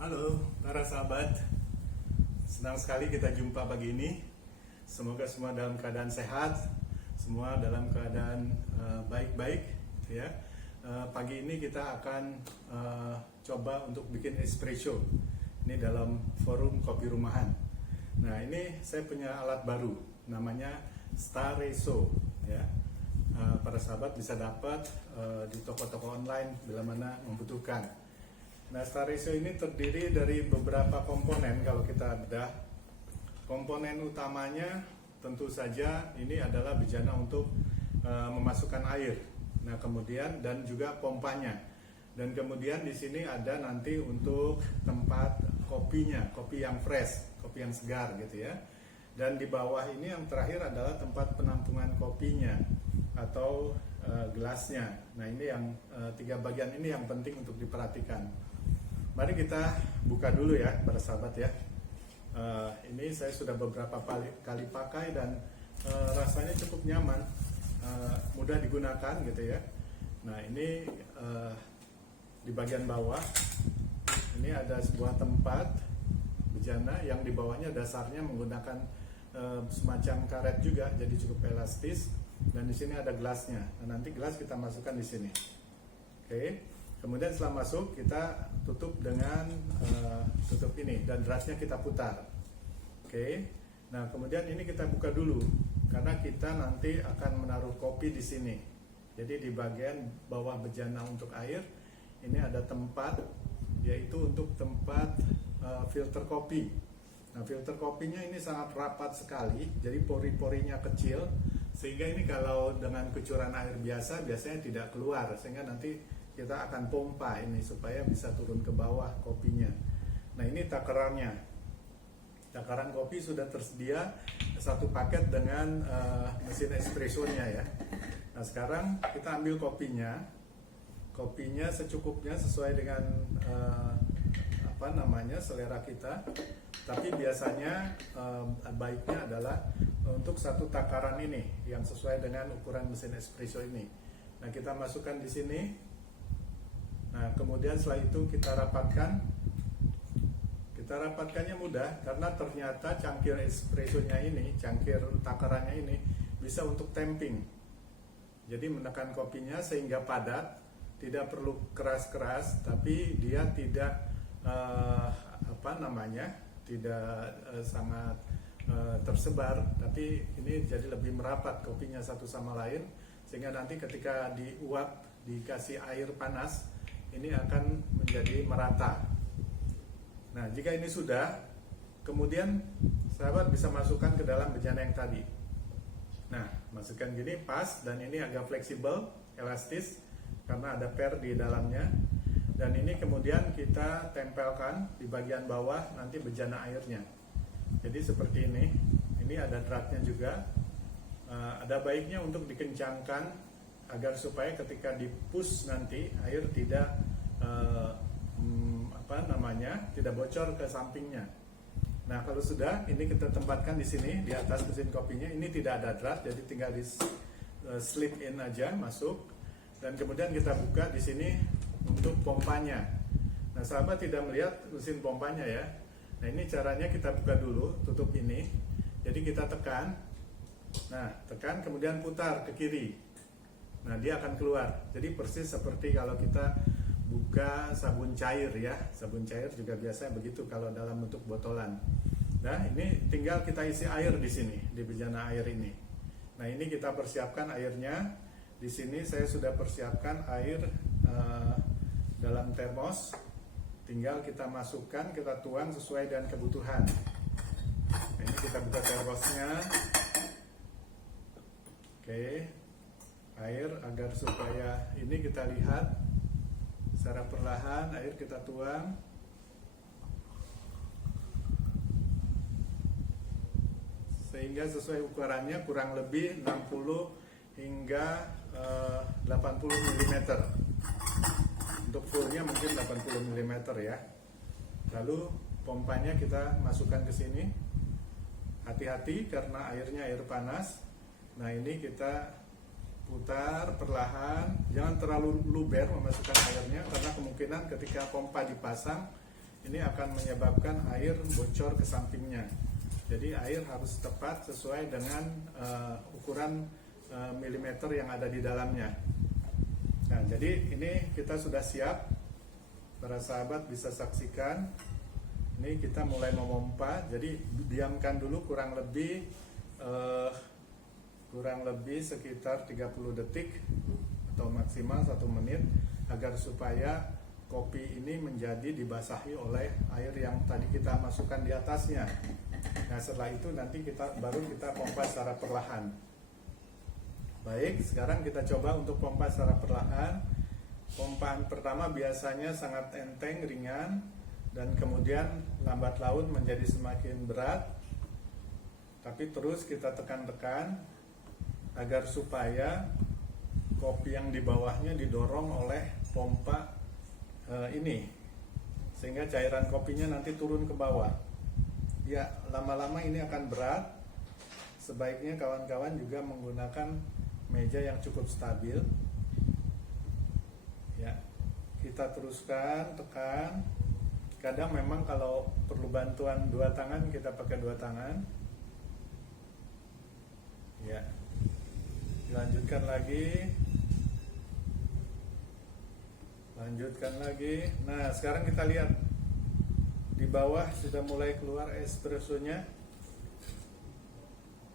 Halo para sahabat, senang sekali kita jumpa pagi ini. Semoga semua dalam keadaan sehat, semua dalam keadaan baik-baik ya. Pagi ini kita akan coba untuk bikin espresso. Ini dalam forum kopi rumahan. Nah, ini saya punya alat baru, namanya Staresso ya. Para sahabat bisa dapat di toko-toko online bila mana membutuhkan. Nah, Staresso ini terdiri dari beberapa komponen. Kalau kita bedah, komponen utamanya tentu saja ini adalah bejana untuk memasukkan air. Nah, kemudian dan juga pompanya. Dan kemudian di sini ada nanti untuk tempat kopinya, kopi yang fresh, kopi yang segar gitu ya. Dan di bawah ini yang terakhir adalah tempat penampungan kopinya atau gelasnya. Nah, ini yang tiga bagian ini yang penting untuk diperhatikan. Mari kita buka dulu ya para sahabat ya. Ini saya sudah beberapa kali pakai dan rasanya cukup nyaman, mudah digunakan gitu ya. Nah, ini di bagian bawah ini ada sebuah tempat bejana yang di bawahnya dasarnya menggunakan semacam karet juga, jadi cukup elastis. Dan di sini ada gelasnya. Nah, nanti gelas kita masukkan di sini. Oke. Kemudian setelah masuk kita tutup dengan tutup ini dan derasnya kita putar. Oke. Nah, kemudian ini kita buka dulu karena kita nanti akan menaruh kopi di sini. Jadi di bagian bawah bejana untuk air ini ada tempat, yaitu untuk tempat filter kopi. Nah, filter kopinya ini sangat rapat sekali, jadi pori-porinya kecil sehingga ini kalau dengan kucuran air biasanya tidak keluar, sehingga nanti kita akan pompa ini supaya bisa turun ke bawah kopinya. Nah, ini takarannya. Takaran kopi sudah tersedia satu paket dengan mesin espressonya ya. Nah, sekarang kita ambil kopinya. Kopinya secukupnya sesuai dengan selera kita. Tapi biasanya baiknya adalah untuk satu takaran ini yang sesuai dengan ukuran mesin espresso ini. Nah, kita masukkan di sini. Nah, kemudian setelah itu kita rapatkan. Kita rapatkannya mudah karena ternyata cangkir espressonya ini, cangkir takarannya ini bisa untuk tamping. Jadi menekan kopinya sehingga padat, tidak perlu keras-keras, tapi dia tidak tidak sangat tersebar, tapi ini jadi lebih merapat kopinya satu sama lain, sehingga nanti ketika diuap dikasih air panas ini akan menjadi merata. Nah, jika ini sudah, kemudian sahabat bisa masukkan ke dalam bejana yang tadi. Nah, masukkan gini pas, dan ini agak fleksibel, elastis karena ada per di dalamnya. Dan ini kemudian kita tempelkan di bagian bawah nanti bejana airnya. Jadi seperti ini. Ini ada dratnya juga. Ada baiknya untuk dikencangkan agar supaya ketika di-push nanti air tidak tidak bocor ke sampingnya. Nah, kalau sudah, ini kita tempatkan di sini di atas mesin kopinya. Ini tidak ada drat, jadi tinggal di slip in aja masuk. Dan kemudian kita buka di sini untuk pompanya. Nah, sahabat tidak melihat mesin pompanya ya. Nah, ini caranya kita buka dulu, tutup ini. Jadi kita tekan. Nah, tekan kemudian putar ke kiri. Nah, dia akan keluar. Jadi persis seperti kalau kita buka sabun cair ya. Sabun cair juga biasanya begitu kalau dalam bentuk botolan. Nah, ini tinggal kita isi air di sini, di bejana air ini. Nah, ini kita persiapkan airnya. Di sini saya sudah persiapkan air dalam termos. Tinggal kita masukkan, kita tuang sesuai dengan kebutuhan. Nah, ini kita buka termosnya. Oke. Air agar supaya ini kita lihat secara perlahan, air kita tuang. Sehingga sesuai ukurannya kurang lebih 60 hingga 80 mm. Untuk fullnya mungkin 80 mm ya. Lalu pompanya kita masukkan ke sini. Hati-hati karena airnya air panas. Nah, ini kita putar perlahan, jangan terlalu luber memasukkan airnya karena kemungkinan ketika pompa dipasang ini akan menyebabkan air bocor ke sampingnya. Jadi air harus tepat sesuai dengan ukuran milimeter yang ada di dalamnya. Nah, jadi ini kita sudah siap. Para sahabat bisa saksikan. Ini kita mulai memompa. Jadi diamkan dulu kurang lebih sekitar 30 detik atau maksimal 1 menit agar supaya kopi ini menjadi dibasahi oleh air yang tadi kita masukkan di atasnya. Nah, setelah itu nanti baru kita pompa secara perlahan. Baik, sekarang kita coba untuk pompa secara perlahan. Pompaan pertama biasanya sangat enteng, ringan, dan kemudian lambat laun menjadi semakin berat. Tapi terus kita tekan-tekan agar supaya kopi yang di bawahnya didorong oleh pompa ini, sehingga cairan kopinya nanti turun ke bawah. Ya, lama-lama ini akan berat. Sebaiknya kawan-kawan juga menggunakan meja yang cukup stabil. Ya, kita teruskan, tekan. Kadang memang kalau perlu bantuan 2 tangan, kita pakai 2 tangan. Ya, dilanjutkan lagi. Lanjutkan lagi. Nah, sekarang kita lihat di bawah sudah mulai keluar espressonya.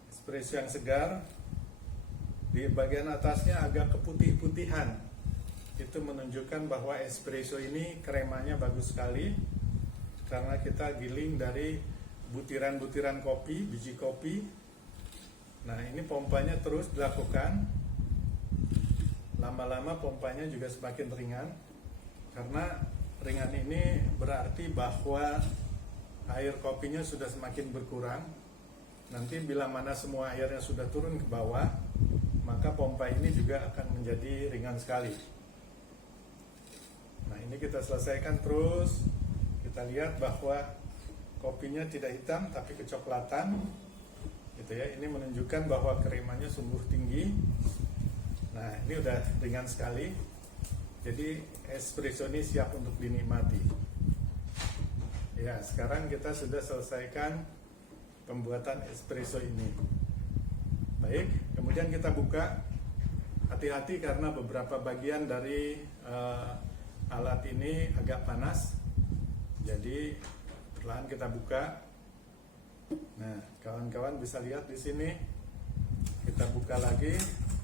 Espresso yang segar. Di bagian atasnya agak keputih-putihan. Itu menunjukkan bahwa espresso ini kremanya bagus sekali, karena kita giling dari butiran-butiran kopi, biji kopi. Nah, ini pompanya terus dilakukan. Lama-lama pompanya juga semakin ringan. Karena ringan ini berarti bahwa air kopinya sudah semakin berkurang. Nanti bila mana semua airnya sudah turun ke bawah, maka pompa ini juga akan menjadi ringan sekali. Nah, ini kita selesaikan terus. Kita lihat bahwa kopinya tidak hitam tapi kecoklatan. Gitu ya. Ini menunjukkan bahwa kremanya sungguh tinggi. Nah, ini udah ringan sekali. Jadi espresso ini siap untuk dinikmati. Ya, sekarang kita sudah selesaikan pembuatan espresso ini. Baik, kemudian kita buka. Hati-hati karena beberapa bagian dari alat ini agak panas. Jadi perlahan kita buka. Nah, kawan-kawan bisa lihat di sini. Kita buka lagi,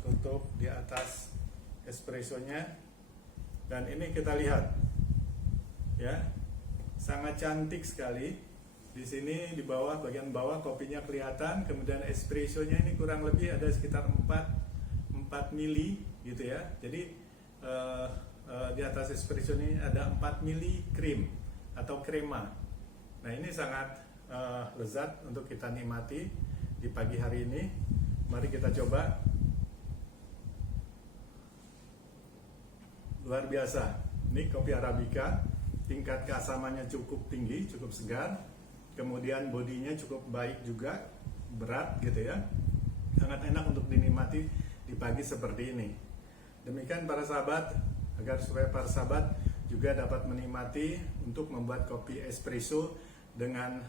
tutup di atas espressonya. Dan ini kita lihat, ya, sangat cantik sekali. Di sini di bawah, bagian bawah kopinya kelihatan, kemudian espressonya ini kurang lebih ada sekitar 4 mili, gitu ya. Jadi di atas espresso ini ada 4 mili krim atau krema. Nah, ini sangat lezat untuk kita nikmati di pagi hari ini. Mari kita coba. Luar biasa. Ini kopi Arabica, tingkat keasamannya cukup tinggi, cukup segar. Kemudian bodinya cukup baik juga, berat gitu ya. Sangat enak untuk dinikmati di pagi seperti ini. Demikian para sahabat, agar supaya para sahabat juga dapat menikmati untuk membuat kopi espresso dengan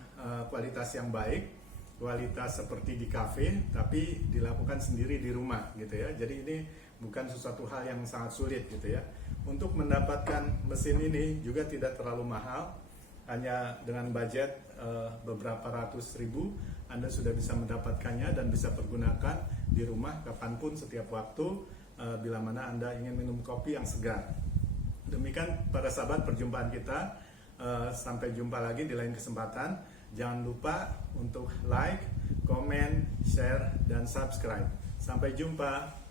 kualitas yang baik, kualitas seperti di kafe, tapi dilakukan sendiri di rumah gitu ya. Jadi ini bukan sesuatu hal yang sangat sulit gitu ya. Untuk mendapatkan mesin ini juga tidak terlalu mahal, hanya dengan budget beberapa ratus ribu Anda sudah bisa mendapatkannya dan bisa pergunakan di rumah kapanpun setiap waktu bila mana Anda ingin minum kopi yang segar. Demikian para sahabat perjumpaan kita, sampai jumpa lagi di lain kesempatan. Jangan lupa untuk like, komen, share, dan subscribe. Sampai jumpa.